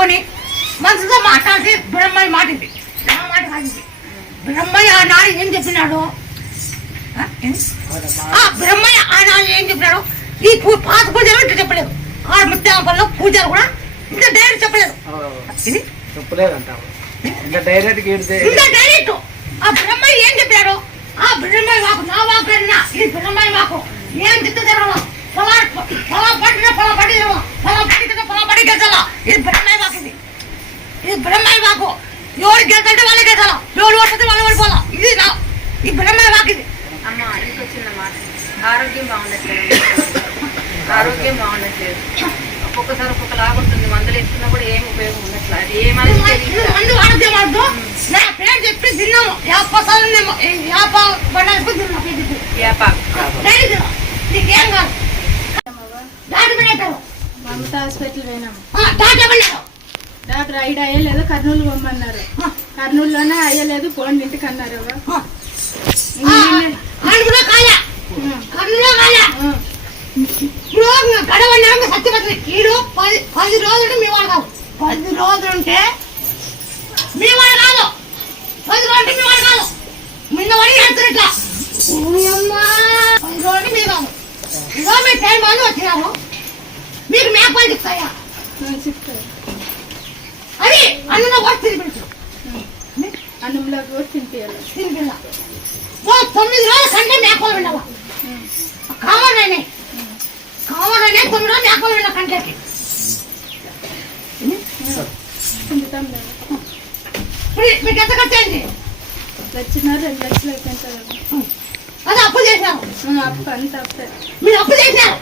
పట్టుకొని మనసుతో మాట్లాడితే బ్రహ్మయ్య మాట ఇది మాట కాదు. బ్రహ్మయ్య ఆనాడు ఏం చెప్పినాడు? బ్రహ్మయ్య ఆనాడు ఏం చెప్పినాడు? ఈ పాత పూజలు ఇంత చెప్పలేదు. ఆ ముత్యాల పూజలు కూడా ఇంత డైరెక్ట్ చెప్పలేదు. డైరెక్ట్ ఆ బ్రహ్మయ్య ఏం చెప్పాడు? ఆ బ్రహ్మయ్య వాకు నా వాకు ఇది బ్రహ్మయ్య వాకు ఏం చెప్తారు? పొలం పట్టిన పొలం పట్టిన పొలం పట్టిన పొలం పట్టి గెలిచాలా? ఇది బ్రహ్మయ్య వాకు. ఇది బ్రహ్మయ్య వాకు. ఎవరు గెలుతుంటే వాళ్ళే గెలిచాలా, ఎవరు ఓడిపోతే వాళ్ళు ఓడిపోవాలా. ఇది నా ఈ బ్రహ్మయ్య వాకు. ఇది అమ్మ ఇంకొచ్చిందన్నమాట. ఆరోగ్యం బాగుండట్లేదు, ఆరోగ్యం బాగుండట్లేదు. ఒక్కొక్కసారి ఒక్కొక్క లాగుంటుంది. మందులు వేసుకున్నా కూడా ఏం ఉపయోగం ఉండట్లేదు. అది ఏమని మందు ఆరోగ్యం వాడదు. నా పేరు చెప్పి తిన్నాము. నీకేం కాదు. మమతా హాస్పిటల్ పోయినాము. డాక్టర్ ఐదు అయ్యలేదు, కర్నూలు పొమ్మన్నారు. కర్నూలులోనే అయ్యలేదు, పోండి ఇంటికి అన్నారు. గడవన్నాక సత్యపత్రి కీడు 10 రోజులు మీ వాడు కాదు. 10 రోజులుంటే మీ వాడు కాదు. 10 రోజులు మీ వాడు కాదు. నిన్న పడి చేస్తున్నట్లా 10 రోజులు మీ కాదు. ఇదో మీ టైం వాళ్ళు వచ్చినారు. మీకు మేపాలు చెప్తాయా? అది అన్నంలో కూడా తినిపించు. అన్నంలో కూడా తినిపించాలి. 9 రోజుల కంటే మేపాలు వినాలా? కావాలనే 9 రోజులు మేపాలు విన్నా కంటేకి. మీకు ఎంత ఖర్చు అయింది? 2 లక్షలు అయిపోయింది. అది అప్పు చేశారు. అప్పు అంత అప్పే. మీరు అప్పు చేశారు.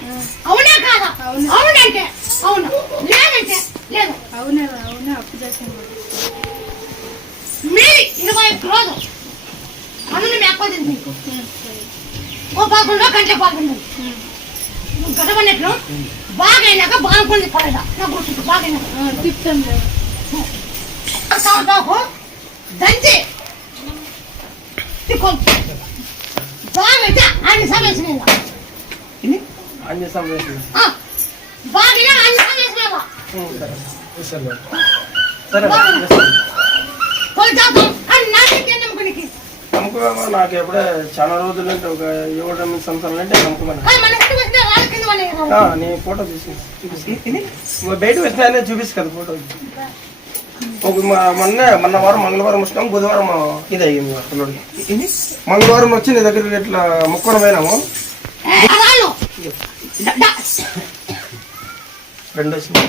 అవునే కాదా? అవునంటే అవును, లేదంటే లేదు. అవునే అవునే అప్పు చేశాను. మీరు 21 రోజులు అన్ను మేకపోతుంది. మీకు ఓ 11 కంటే పాల్గొంది. గడవన్నట్లు బాగా అయినాక బాగుంది పడేదా నా గుర్తు బాగా అయినాక తిప్తాం దంచి బాగా అయితే ఆయన సమేసిన బాగా ఆయన సమేసిన నాకు ఎప్పుడే చాలా రోజులు అంటే ఒక 7-8 సంవత్సరాలు అంటే నమ్మకం. నేను ఫోటో బయట వచ్చినా చూపిస్తా కదా ఫోటో. మొన్న వారం మంగళవారం వచ్చినాము, బుధవారం ఇది అయ్యింది పిల్లడికి. మంగళవారం వచ్చి నీ దగ్గరికి ఇట్లా మొక్కడం పోయినాము. 2 వచ్చినాయి.